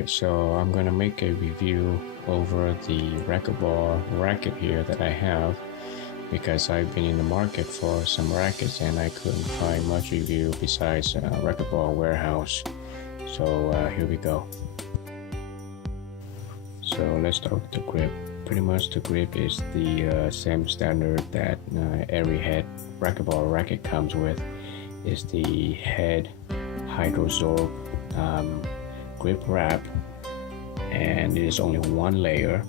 Alright, so I'm gonna make a review over the racquetball racket here that I have, because I've been in the market for some rackets and I couldn't find much review besides Racquetball Warehouse. So here we go. So let's start with the grip. Pretty much the grip is the same standard that every head racquetball racket comes with. Is the head hydrosorb grip wrap, and it is only one layer,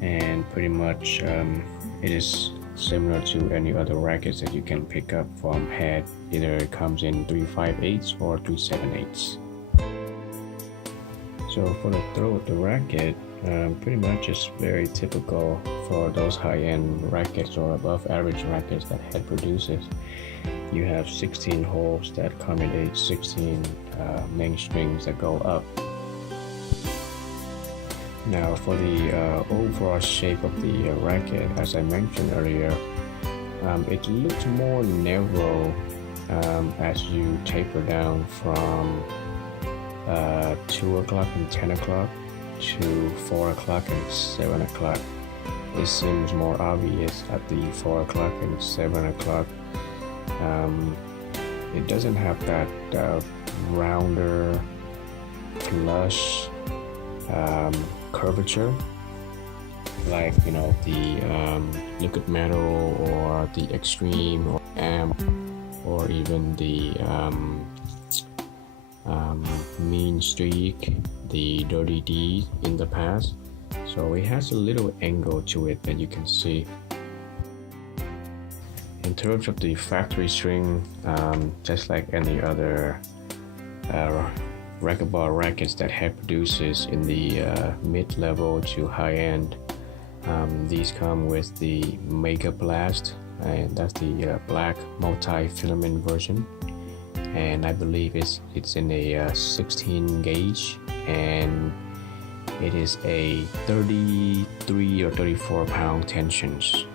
and pretty much it is similar to any other rackets that you can pick up from head. Either it comes in 3/5/8 or 3/7/8. So for the throw of the racket, pretty much it's very typical for those high-end rackets or above average rackets that head produces. You have 16 holes that accommodate 16 main strings that go up. Now for the overall shape of the racket, as I mentioned earlier, it looks more narrow as you taper down from 2 o'clock and 10 o'clock to 4 o'clock and 7 o'clock. It seems more obvious at the 4 o'clock and 7 o'clock. It doesn't have that rounder, flush curvature like the liquid metal or the extreme or amp or even the mean streak, the dirty D in the past. So it has a little angle to it that you can see. In terms of the factory string, just like any other racquetball rackets that head produces in the mid-level to high-end, these come with the Mega Blast, and that's the black multi-filament version, and I believe it's in a 16 gauge, and it is a 33 or 34 pound tensions.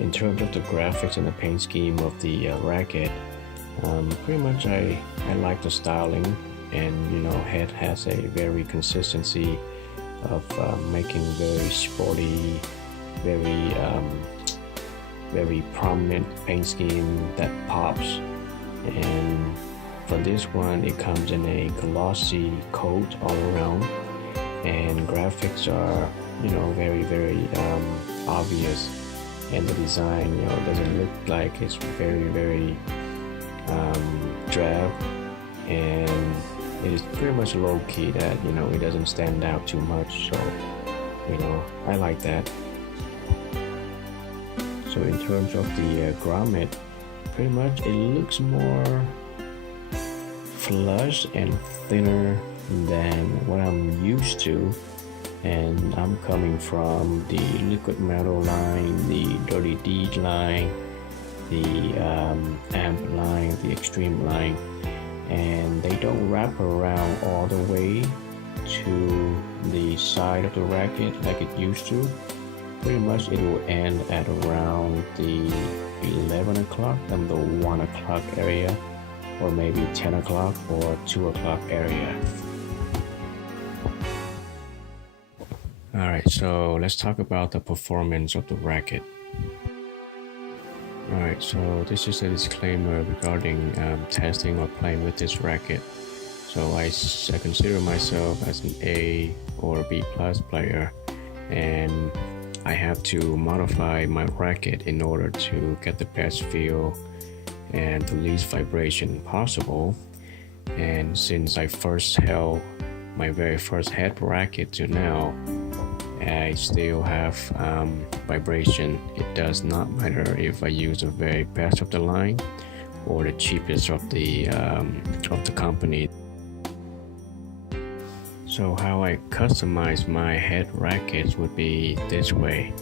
In terms of the graphics and the paint scheme of the racket, pretty much I like the styling, and head has a very consistency of making very sporty, very prominent paint scheme that pops. And for this one, it comes in a glossy coat all around, and graphics are very obvious. And the design, doesn't look like it's very drab, and it is pretty much low key that it doesn't stand out too much. So I like that. So in terms of the grommet, pretty much it looks more flush and thinner than what I'm used to. And I'm coming from the liquid metal line, the dirty D line, the amp line, the extreme line, and they don't wrap around all the way to the side of the racket like it used to. Pretty much it will end at around the 11 o'clock and the 1 o'clock area, or maybe 10 o'clock or 2 o'clock area. Alright, so let's talk about the performance of the racket. Alright, so this is a disclaimer regarding testing or playing with this racket. So I consider myself as an A or B plus player, and I have to modify my racket in order to get the best feel and the least vibration possible. And since I first held my very first head racket to now, I still have vibration. It does not matter if I use the very best of the line or the cheapest of the company. So how I customize my head rackets would be this way.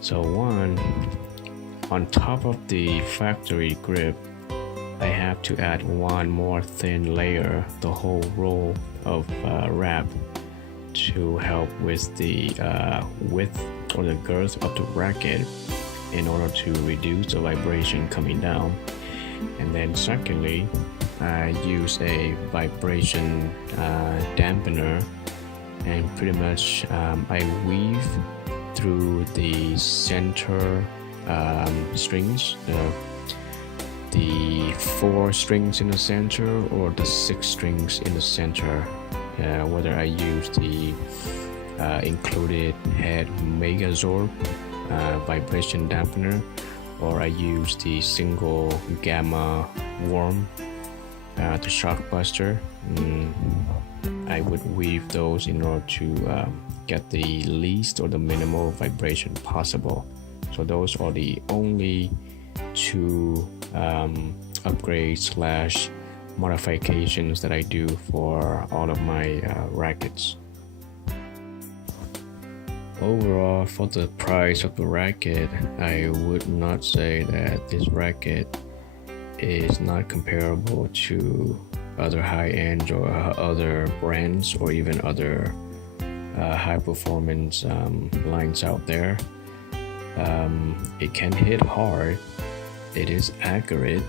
So one, on top of the factory grip, I have to add one more thin layer, the whole roll of wrap, to help with the width or the girth of the racket in order to reduce the vibration coming down. And then secondly, I use a vibration dampener, and pretty much I weave through the center strings, the 4 strings in the center or the 6 strings in the center, whether I use the included head Megazorb vibration dampener, or I use the single gamma worm, the shockbuster. I would weave those in order to get the least or the minimal vibration possible. So those are the only 2 upgrades / modifications that I do for all of my rackets. Overall, for the price of the racket, I would not say that this racket is not comparable to other high-end or other brands or even other high-performance lines out there. It can hit hard. It is accurate.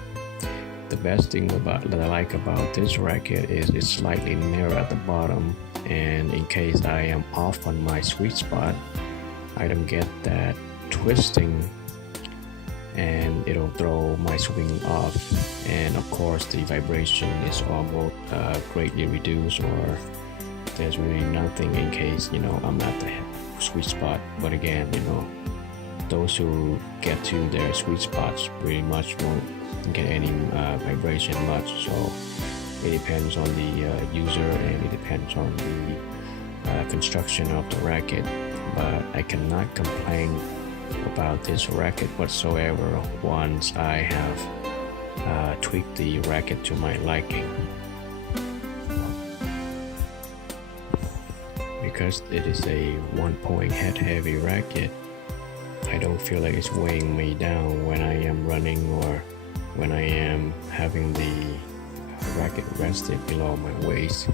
The best thing that I like about this racket is it's slightly narrow at the bottom, and in case I am off on my sweet spot, I don't get that twisting and it'll throw my swing off. And of course the vibration is almost greatly reduced, or there's really nothing in case I'm at the sweet spot. But again, those who get to their sweet spots pretty much won't get any vibration much. So it depends on the user, and it depends on the construction of the racket. But I cannot complain about this racket whatsoever once I have tweaked the racket to my liking. Because it is a 1-point head heavy racket, I don't feel like it's weighing me down when I am running or when I am having the racket rested below my waist.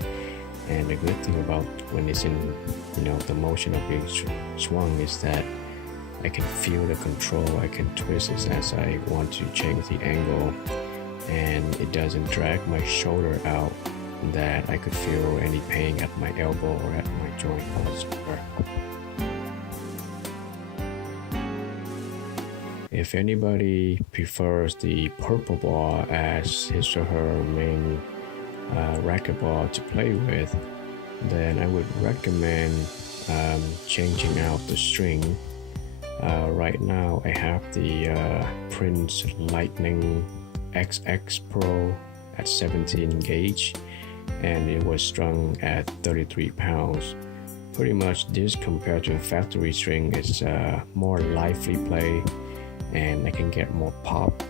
And the good thing about when it's in the motion of being swung is that I can feel the control. I can twist it as I want to change the angle, and it doesn't drag my shoulder out that I could feel any pain at my elbow or at my joint whatsoever. If anybody prefers the purple ball as his or her main racquetball to play with, then I would recommend changing out the string. Right now I have the Prince Lightning XX Pro at 17 gauge, and it was strung at 33 pounds. Pretty much this compared to a factory string is more lively play, and I can get more pop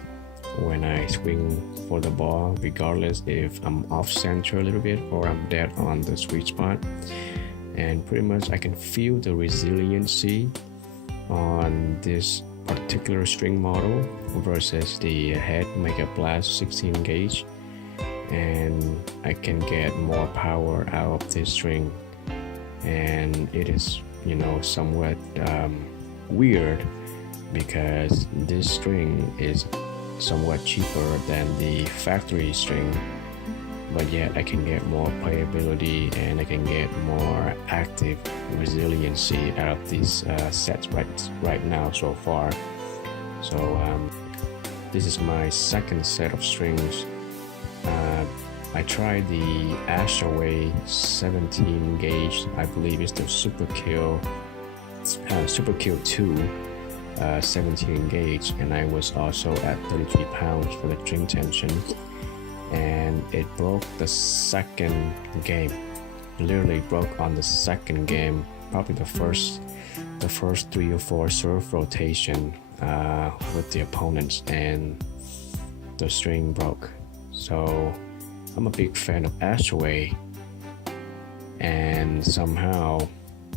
when I swing for the ball, regardless if I'm off center a little bit or I'm dead on the sweet spot. And pretty much I can feel the resiliency on this particular string model versus the head Mega Blast 16 gauge, and I can get more power out of this string. And it is somewhat weird because this string is somewhat cheaper than the factory string, but yet I can get more playability and I can get more active resiliency out of these sets right now so far. So this is my second set of strings. I tried the Ashaway 17 gauge, I believe it's the Super Kill 2 17 gauge, and I was also at 33 pounds for the string tension, and it broke the second game. Literally broke on the second game, probably the first 3 or 4 serve rotation with the opponents, and the string broke. So I'm a big fan of Ashaway, and somehow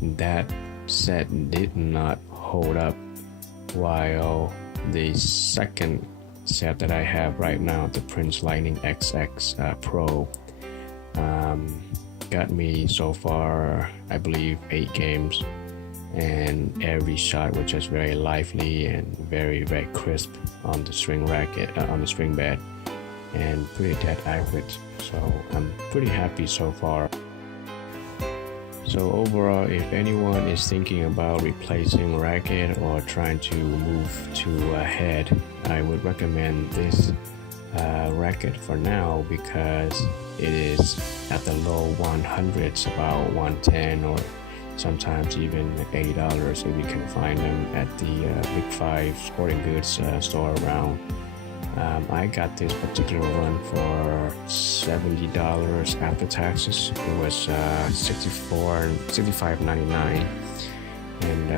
that set did not hold up, while the second set that I have right now, the Prince Lightning XX Pro, got me so far, I believe, 8 games, and every shot was just very lively and very, very crisp on the string racket, on the string bed. and pretty dead accurate. So I'm pretty happy so far. So overall, if anyone is thinking about replacing racket or trying to move to a head, I would recommend this racket for now, because it is at the low 100s, about 110 or sometimes even $80 if you can find them at the big five sporting goods store around. I got this particular one for $70 after taxes. It was $65.99, and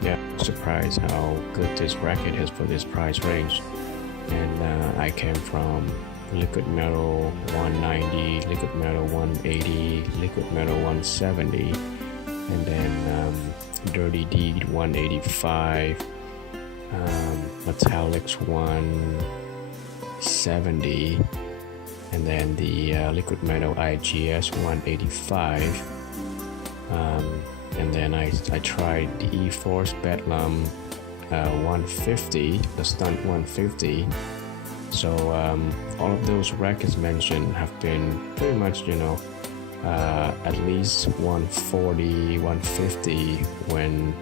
yeah, surprised how good this racket is for this price range. And I came from liquid metal 190, liquid metal 180, liquid metal 170, and then dirty deed 185, metallics 170, and then the liquid metal IGS 185, and then I tried the E-Force Bedlam 150, the stunt 150. So all of those rackets mentioned have been pretty much, at least 140, 150 when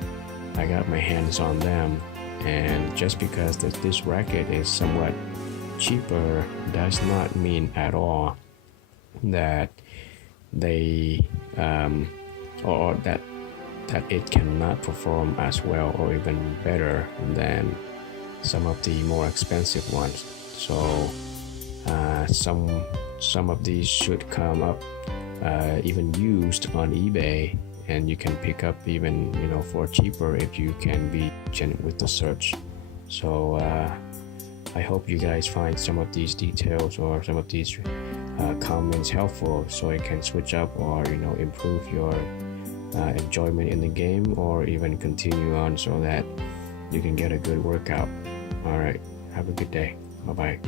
I got my hands on them. And just because this racket is somewhat cheaper does not mean at all that they or that it cannot perform as well or even better than some of the more expensive ones. So some of these should come up even used on eBay, and you can pick up even for cheaper if you can be diligent with the search. So I hope you guys find some of these details or some of these comments helpful, so you can switch up or improve your enjoyment in the game, or even continue on so that you can get a good workout. All right, have a good day. Bye bye.